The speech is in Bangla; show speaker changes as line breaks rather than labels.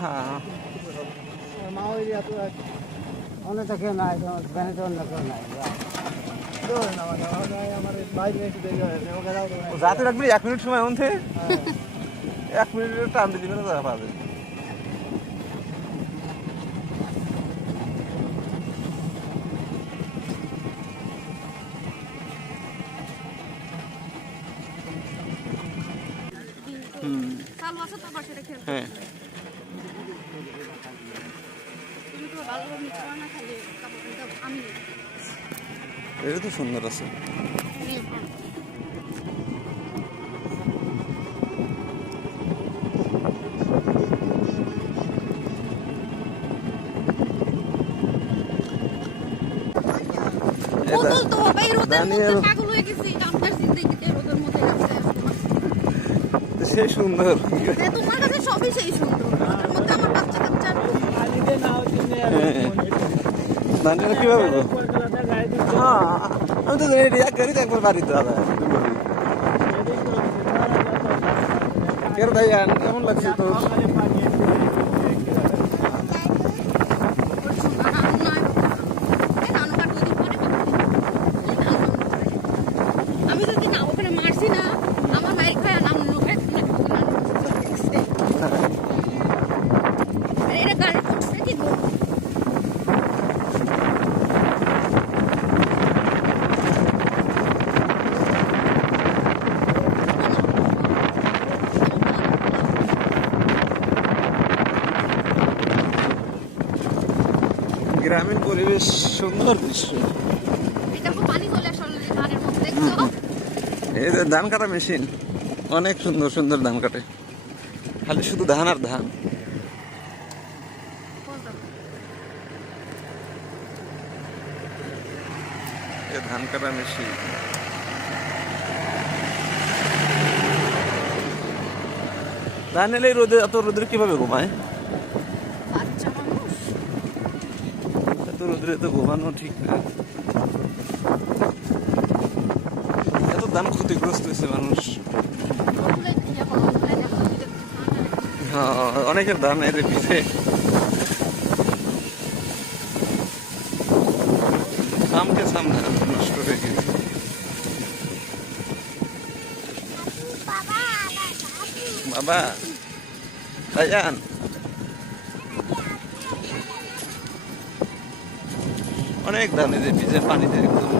হ্যাঁ
অনেক তো কেউ নাই ভ্যানে তো অন্য কেউ নাই
যাতে রাখবি এক মিনিট সময় মধ্যে এক মিনিটের টান দিবি না তারা পাবে হ্যাঁ এটা তো সুন্দর আছে এই
বোতল
দা-
তো ভাই রোদের মধ্যে
দানিয়েল।
পাগল হয়ে গেছি আমার জিন্দগিতে রোদের মধ্যে আছে
সে সুন্দর
যে তোমার কাছে সবই সেই সুন্দর
দাঁড়িয়ে কীভাবে হ্যাঁ আমি তো এটা এক গাড়িতে একবার বাড়িতে দাদা কেন ভাই কেমন লাগছে তো গ্রামীণ পরিবেশ সুন্দর দৃশ্য। এই যে ধান কাটা মেশিন অনেক সুন্দর সুন্দর ধান কাটে। খালি শুধু ধান আর ধান। ধান কাটা মেশিন। ধান এলে রোদে এত রোদের কীভাবে ঘুমায়
বাচ্চা মানুষ
এত রোদ্রে তো ঘুমানো ঠিক না। এত ধান ক্ষতিগ্রস্ত হয়েছে মানুষ। হ্যাঁ, অনেকের ধান এর পিছে সামকে সামনে নষ্ট হয়ে গেছে। বাবা ভাইজান। অনেক ধান এই যে পানিতে একদম